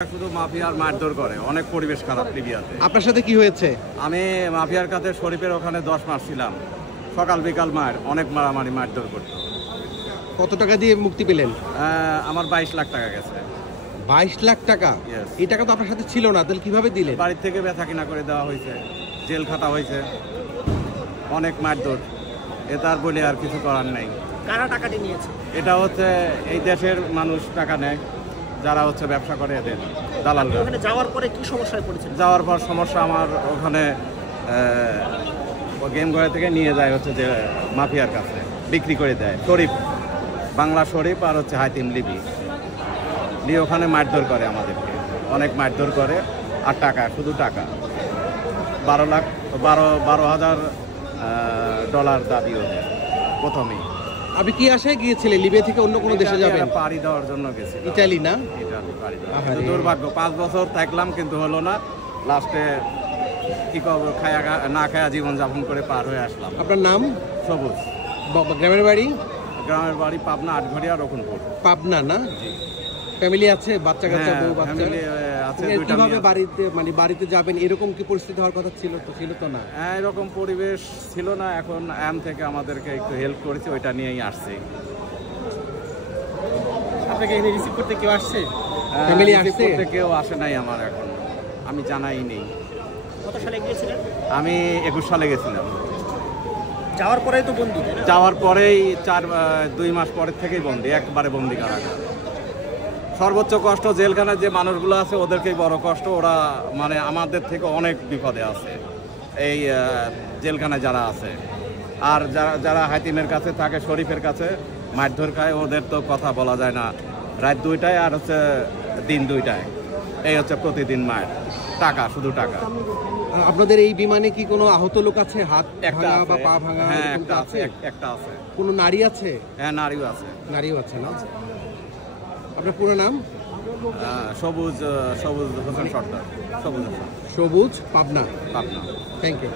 শুধু মাফিয়ার মারধর করে, অনেক পরিবেশ খারাপ লিবিয়াতে। আপনার সাথে কি হয়েছে? আমি মাফিয়ার কাছে শরীফের ওখানে 10 মাস ছিলাম। সকাল বিকাল অনেক মারামারি মারধর করতো। কত টাকা দিয়ে মুক্তি পেলেন? আমার 22 লাখ টাকা গেছে। 22 লাখ টাকা? এই টাকা তো আপনার সাথে ছিল না, তাহলে কিভাবে দিলেন? বাড়ির থেকে বেচা কিনা করে দেওয়া হয়েছে, জেল খাটা হয়েছে, অনেক মারধর। তার বলে আর কিছু করার নেই। কারা টাকাটি নিয়েছে? এটা হচ্ছে এই দেশের মানুষ টাকা নেয়, যারা হচ্ছে ব্যবসা করে এদের দালালরা। ওখানে যাওয়ার পরে কি সমস্যায় পড়েছেন? যাওয়ার পর সমস্যা, আমার ওখানে গেম ঘরে থেকে নিয়ে যায় হচ্ছে যে মাফিয়ার কাছে বিক্রি করে দেয়। শরীফ, বাংলা শরীফ আর হচ্ছে হাতিম লিবি নিয়ে ওখানে মারধর করে আমাদেরকে, অনেক মারধর করে। আর টাকা, শুধু টাকা 12,000 ডলার দাবি ওদের প্রথমেই। আপনি কি আশায় গিয়েছিলেন? লিবিয়া থেকে অন্য কোনো দেশে যাবেন? পাড়ি দেওয়ার জন্য গেছি। ইতালি না? ইতালি পাড়ি দেওয়া। দুর্ভাগ্য, 5 বছর থাকলাম কিন্তু হলো না। লাস্টে কি করবো, না খায়া জীবন যাপন করে পার হয়ে আসলাম। আপনার নাম? সবুজ। গ্রামের বাড়ি? গ্রামের বাড়ি পাবনা, আটঘরিয়া, রকুনপুর। পাবনা না? ফ্যামিলি আছে, বাচ্চা কাচ্চা, বউ বাচ্চা আছে? কিভাবে বাড়িতে বাড়িতে যাবেন, এরকম কি পরিস্থিতি হওয়ার কথা ছিল? তো ছিল তো না, এরকম পরিবেশ ছিল না। এখন থেকে আমাদেরকে একটু হেল্প করেছে, ওইটা নিয়েই আসছে। আপনাকে এখানে রিসিভ করতে কেউ আসছে? ফ্যামিলি আসছে? কেউ আসে নাই আমার, এখন আমি জানাই নেই। কত সালে গিয়েছিলেন? আমি 21 সালে গেছিলাম। যাওয়ার পরেই তো বন্দী? যাওয়ার পরেই 2 মাস পরের থেকেই বন্দি, একবারে বন্দি কারাগার। সর্বোচ্চ কষ্ট জেলখানায় যে মানুষগুলো আছে ওদেরকেই বড় কষ্ট। ওরা মানে আমাদের থেকে অনেক বিপদে আছে এই জেলখানায় যারা আছে। আর যারা হাতিমের কাছে থাকে, শরীফের কাছে মারধর খায়, ওদের তো কথা বলা যায় না। রাত 2টায় আর হচ্ছে দিন 2টায়, এই হচ্ছে প্রতিদিন মায়ের টাকা, শুধু টাকা। আপনাদের এই বিমানে কি কোনো আহত লোক আছে? হাত একটা ভাঙা বা পা ভাঙা? হ্যাঁ, আছে। একটা আছে। কোনো নারী আছে? হ্যাঁ, নারীও আছে। নারীও আছে না? আপনার পুরো নাম? সবুজ হোসেন সর্দার। সবুজ হোসেন। সবুজ, পাবনা। পাবনা। Thank you.